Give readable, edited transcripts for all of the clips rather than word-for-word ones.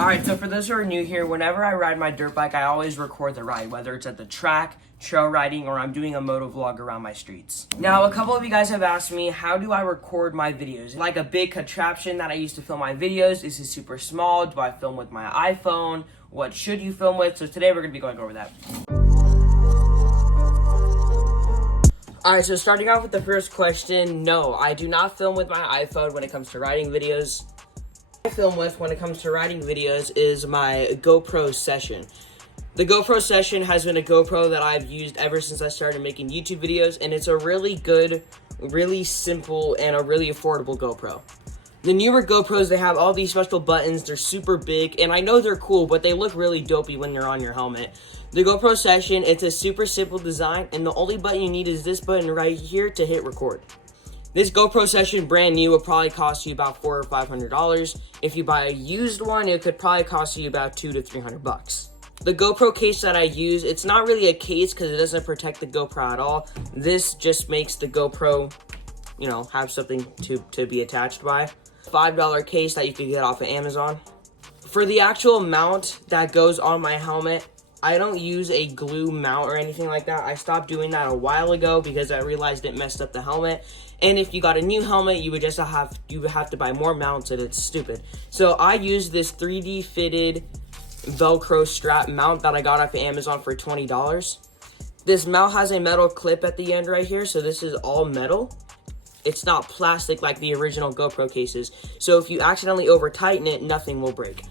Alright, so for those who are new here, whenever I ride my dirt bike, I always record the ride, whether it's at the track, trail riding, or I'm doing a moto vlog around my streets. Now, a couple of you guys have asked me, how do I record my videos? Like a big contraption that I use to film my videos, is it super small? Do I film with my iPhone? What should you film with? So today we're going to be going over that. Alright, so starting off with the first question, no, I do not film with my iPhone when it comes to riding videos. I film with when it comes to riding videos is my GoPro Session. The GoPro Session has been a GoPro that I've used ever since I started making YouTube videos, and it's a really good, really simple, and a really affordable GoPro. The newer GoPros, they have all these special buttons, they're super big, and I know they're cool, but they look really dopey when they're on your helmet. The GoPro Session, it's a super simple design, and the only button you need is this button right here to hit record. This GoPro Session, brand new, will probably cost you about $400 or $500. If you buy a used one, it could probably cost you about $200 to $300. The GoPro case that I use, it's not really a case because it doesn't protect the GoPro at all. This just makes the GoPro, have something to be attached by. $5 case that you can get off of Amazon. For the actual mount that goes on my helmet, I don't use a glue mount or anything like that. I stopped doing that a while ago because I realized it messed up the helmet. And if you got a new helmet, you would have to buy more mounts, and it's stupid. So I use this 3D fitted Velcro strap mount that I got off of Amazon for $20. This mount has a metal clip at the end right here, so this is all metal. It's not plastic like the original GoPro cases. So if you accidentally over tighten it, nothing will break,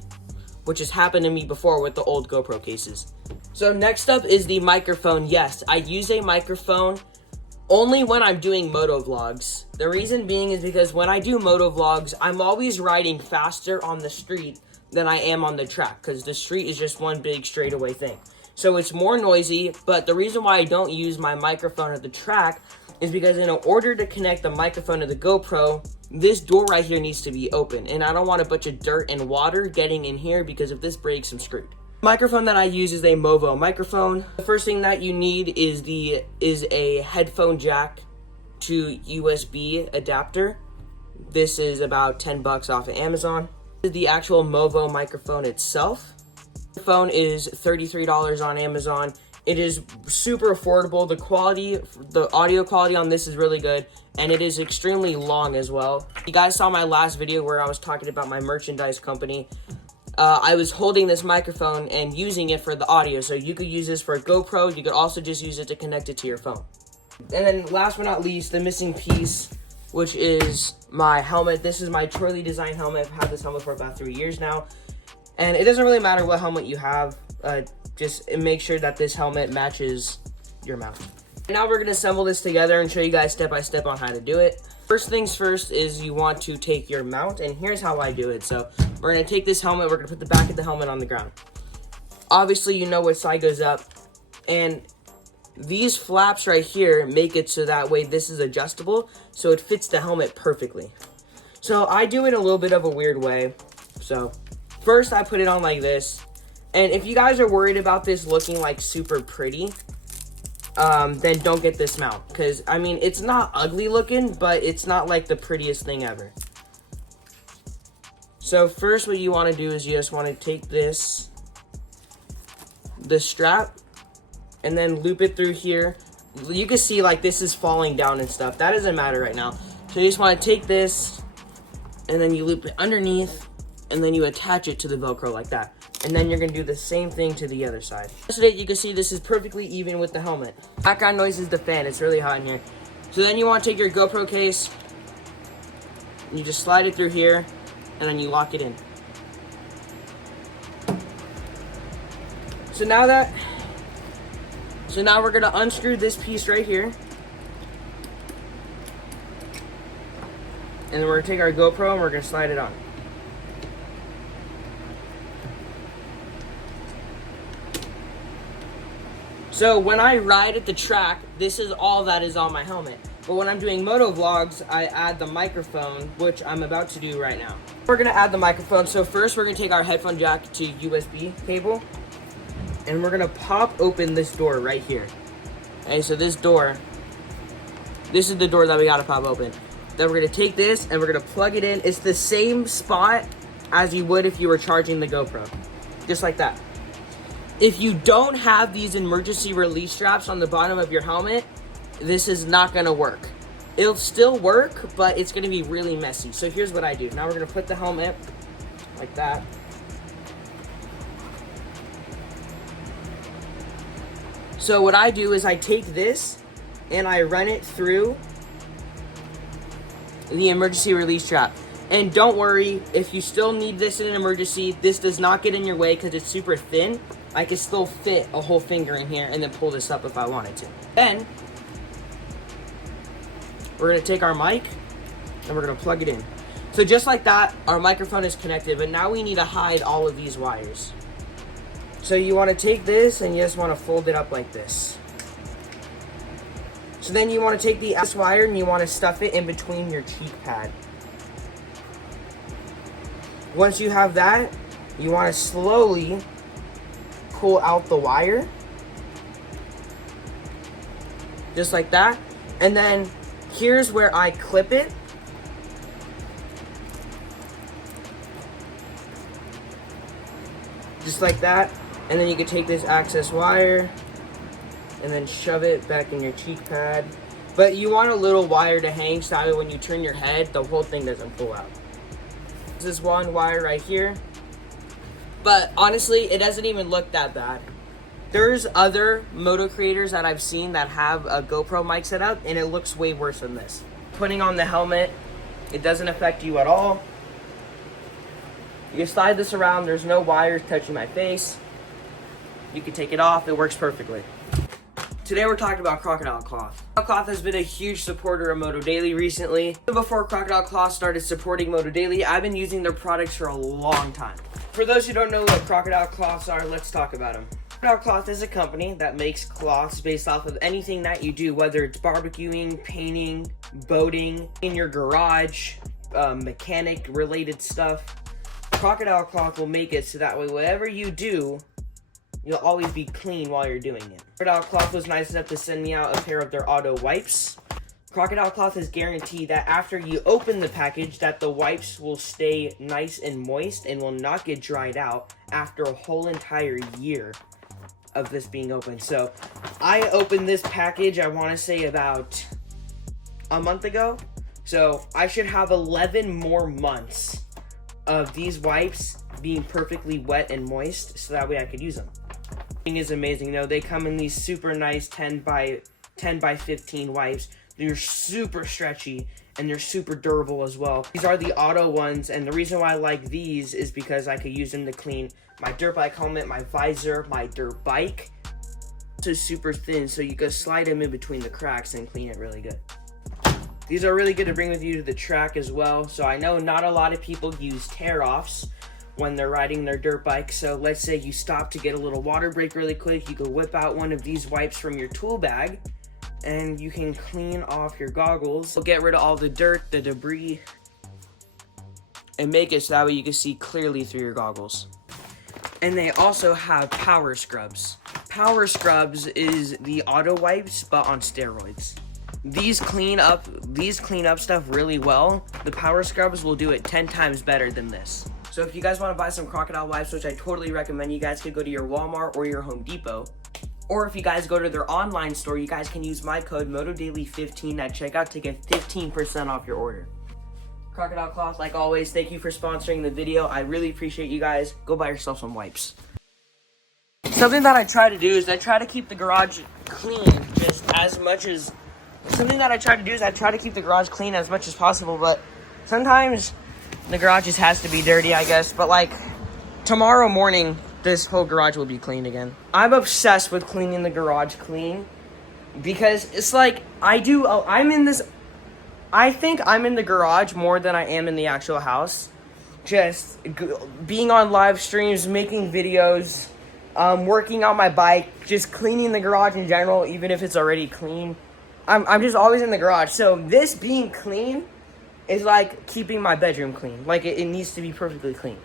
which has happened to me before with the old GoPro cases. So next up is the microphone. Yes, I use a microphone only when I'm doing moto vlogs. The reason being is because when I do moto vlogs, I'm always riding faster on the street than I am on the track, because the street is just one big straightaway thing. So it's more noisy, but the reason why I don't use my microphone at the track is because in order to connect the microphone to the GoPro, this door right here needs to be open, and I don't want a bunch of dirt and water getting in here, because if this breaks, I'm screwed. The microphone that I use is a Movo microphone. The first thing that you need is a headphone jack to USB adapter. This is about $10 off of Amazon. This is the actual Movo microphone itself. The phone is $33 on Amazon. It is super affordable. The audio quality on this is really good, and it is extremely long as well. You guys saw my last video where I was talking about my merchandise company. I was holding this microphone and using it for the audio, so you could use this for a GoPro. You could also just use it to connect it to your phone. And then last but not least, the missing piece, which is my helmet. This is my Troy design helmet. I've had this helmet for about 3 years now, and it doesn't really matter what helmet you have. Just make sure that this helmet matches your mount. Now we're gonna assemble this together and show you guys step by step on how to do it. First things first is you want to take your mount, and here's how I do it. So we're gonna take this helmet, we're gonna put the back of the helmet on the ground. Obviously, you know which side goes up, and these flaps right here make it so that way this is adjustable, so it fits the helmet perfectly. So I do it a little bit of a weird way. So first I put it on like this, and if you guys are worried about this looking like super pretty, then don't get this mount, because I mean, it's not ugly looking, but it's not like the prettiest thing ever. So first what you want to do is you just want to take this strap and then loop it through here. You can see like this is falling down and stuff. That doesn't matter right now. So you just want to take this and then you loop it underneath, and then you attach it to the Velcro like that. And then you're gonna do the same thing to the other side. So that you can see this is perfectly even with the helmet. Background noise is the fan, it's really hot in here. So then you wanna take your GoPro case, and you just slide it through here, and then you lock it in. So now we're gonna unscrew this piece right here. And then we're gonna take our GoPro and we're gonna slide it on. So when I ride at the track, this is all that is on my helmet. But when I'm doing moto vlogs, I add the microphone, which I'm about to do right now. We're gonna add the microphone. So first we're gonna take our headphone jack to USB cable, and we're gonna pop open this door right here. Okay, so this is the door that we gotta pop open. Then we're gonna take this and we're gonna plug it in. It's the same spot as you would if you were charging the GoPro. Just like that. If you don't have these emergency release straps on the bottom of your helmet, this is not gonna work. It'll still work, but it's gonna be really messy. So here's what I do. Now we're gonna put the helmet like that. So what I do is I take this and I run it through the emergency release strap. And don't worry, if you still need this in an emergency, this does not get in your way because it's super thin. I can still fit a whole finger in here and then pull this up if I wanted to. Then, we're gonna take our mic and we're gonna plug it in. So just like that, our microphone is connected, but now we need to hide all of these wires. So you wanna take this and you just wanna fold it up like this. So then you wanna take the S wire and you wanna stuff it in between your cheek pad. Once you have that, you wanna slowly pull out the wire. Just like that. And then here's where I clip it. Just like that. And then you can take this access wire and then shove it back in your cheek pad. But you want a little wire to hang so that when you turn your head, the whole thing doesn't pull out. This is one wire right here. But honestly, it doesn't even look that bad. There's other moto creators that I've seen that have a GoPro mic set up, and it looks way worse than this. Putting on the helmet, it doesn't affect you at all. You slide this around, there's no wires touching my face. You can take it off, it works perfectly. Today we're talking about Crocodile Cloth. Crocodile Cloth has been a huge supporter of Moto Daily recently. Before Crocodile Cloth started supporting Moto Daily, I've been using their products for a long time. For those who don't know what Crocodile Cloths are, let's talk about them. Crocodile Cloth is a company that makes cloths based off of anything that you do, whether it's barbecuing, painting, boating, in your garage, mechanic related stuff. Crocodile Cloth will make it so that way whatever you do, you'll always be clean while you're doing it. Crocodile Cloth was nice enough to send me out a pair of their auto wipes. Crocodile Cloth is guaranteed that after you open the package that the wipes will stay nice and moist and will not get dried out after a whole entire year of this being open. So I opened this package, I want to say about a month ago. So I should have 11 more months of these wipes being perfectly wet and moist so that way I could use them. Thing is amazing. You know, they come in these super nice 10 by 15 wipes. They're super stretchy and they're super durable as well. These are the auto ones, and the reason why I like these is because I could use them to clean my dirt bike helmet, my visor, my dirt bike. It's super thin, so you can slide them in between the cracks and clean it really good. These are really good to bring with you to the track as well. So I know not a lot of people use tear-offs when they're riding their dirt bike. So let's say you stop to get a little water break really quick. You can whip out one of these wipes from your tool bag and you can clean off your goggles. So get rid of all the dirt, the debris, and make it so that way you can see clearly through your goggles. And they also have power scrubs. Power scrubs is the auto wipes, but on steroids. These clean up stuff really well. The power scrubs will do it 10 times better than this. So if you guys want to buy some Crocodile wipes, which I totally recommend, you guys could go to your Walmart or your Home Depot. Or if you guys go to their online store, you guys can use my code MotoDaily15 at checkout to get 15% off your order. Crocodile Cloth, like always, thank you for sponsoring the video. I really appreciate you guys. Go buy yourself some wipes. Something that I try to do is I try to keep the garage clean just as much as... Something that I try to do is I try to keep the garage clean as much as possible, but sometimes the garage just has to be dirty, I guess. But like, tomorrow morning, this whole garage will be clean again. I'm obsessed with cleaning the garage clean because it's like I think I'm in the garage more than I am in the actual house. Just being on live streams, making videos, working on my bike, just cleaning the garage in general, even if it's already clean. I'm just always in the garage. So this being clean is like keeping my bedroom clean. Like it needs to be perfectly clean.